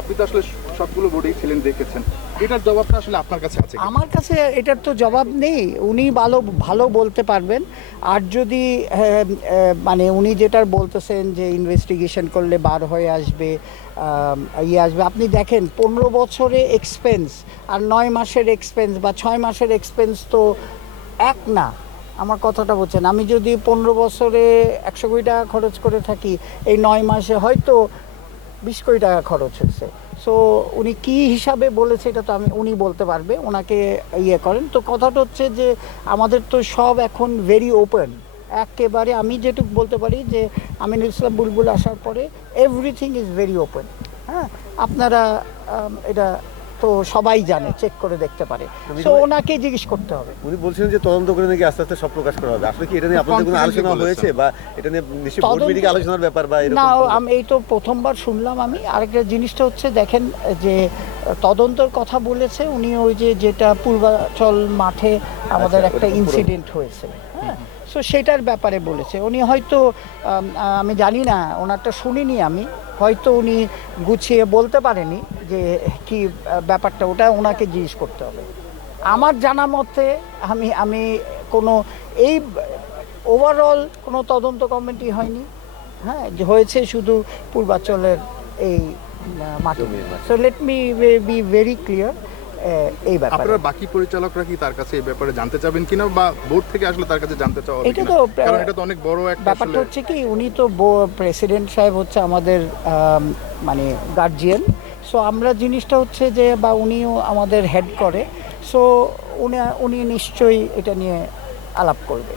আপনি তো আসলে সবগুলো বোর্ডেই ছিলেন, দেখেছেন, এটার জবাবটা আসলে আপনার কাছে আছে কি? আমার কাছে এটার তো জবাব নেই, উনি ভালো ভালো বলতে পারবেন। আর যদি মানে উনি যেটার বলতেছেন যে ইনভেস্টিগেশন করলে বার হয়ে আসবে, আসবে, আপনি দেখেন 15 বছরে এক্সপেন্স আর 9 মাসের এক্সপেন্স বা 6 মাসের এক্সপেন্স তো এক না। আমার কথাটা বলছেন, আমি যদি 15 বছরে 100 কোটি টাকা খরচ করে থাকি, এই 9 মাসে হয়তো 20 কোটি টাকা খরচ হয়েছে। সো উনি কি হিসাবে বলেছে এটা তো উনি বলতে পারবে, ওনাকে করেন। তো কথাটা হচ্ছে যে আমাদের তো সব এখন ভেরি ওপেন, একেবারে। আমি যেটুকু বলতে পারি যে আমিনুল ইসলাম বুলবুল আসার পরে এভরিথিং ইজ ভেরি ওপেন। হ্যাঁ, আপনারা এটা তো সবাই জানে, চেক করে দেখতে পারে। তো ওনাকে জিজ্ঞেস করতে হবে। উনি বলছেন যে তদন্ত করে নাকি আস্তে আস্তে সব প্রকাশ করা হবে। আসলে কি এটা নিয়ে আপনাদের কোনো আলোচনা হয়েছে, বা এটা নিয়ে নিশ্চয়ই বোর্ড মিটিং আলোচনার ব্যাপার বা এরকম? না, আমি এই তো প্রথমবার শুনলাম। আমি আরেকটা জিনিসটা হচ্ছে, দেখেন যে তদন্তর কথা বলেছে উনি, ওই যেটা পূর্বাচল মাঠে আমাদের একটা ইনসিডেন্ট হয়েছে, হ্যাঁ, সো সেটার ব্যাপারে বলেছে উনি। হয়তো আমি জানি না, ওনারটা শুনিনি আমি, হয়তো উনি গুছিয়ে বলতে পারেনি যে কি ব্যাপারটা, ওটা ওনাকে জিজ্ঞেস করতে হবে। আমার জানা মতে আমি কোনো এই ওভারঅল কোনো তদন্ত কমিটি হয়নি, হ্যাঁ, যে হয়েছে শুধু পূর্বাচলের এই মাটি। So let me be very clear এই ব্যাপারে। আপনারা বাকি পরিচালকরা কি তার কাছে এই ব্যাপারে জানতে চাবেন কিনা, বা বোর্ড থেকে আসলে তার কাছে জানতে চাওয়া হবে এটা কিনা? তো কারণ এটা তো অনেক বড় একটা ব্যাপারটা আসলে। হচ্ছে কি, উনি তো প্রেসিডেন্ট সাহেব হচ্ছে আমাদের মানে গার্জিয়ান। সো আমরা জিনিসটা হচ্ছে যে, বা উনিও আমাদের হেড করে, সো উনি নিশ্চয়ই এটা নিয়ে আলাপ করবে।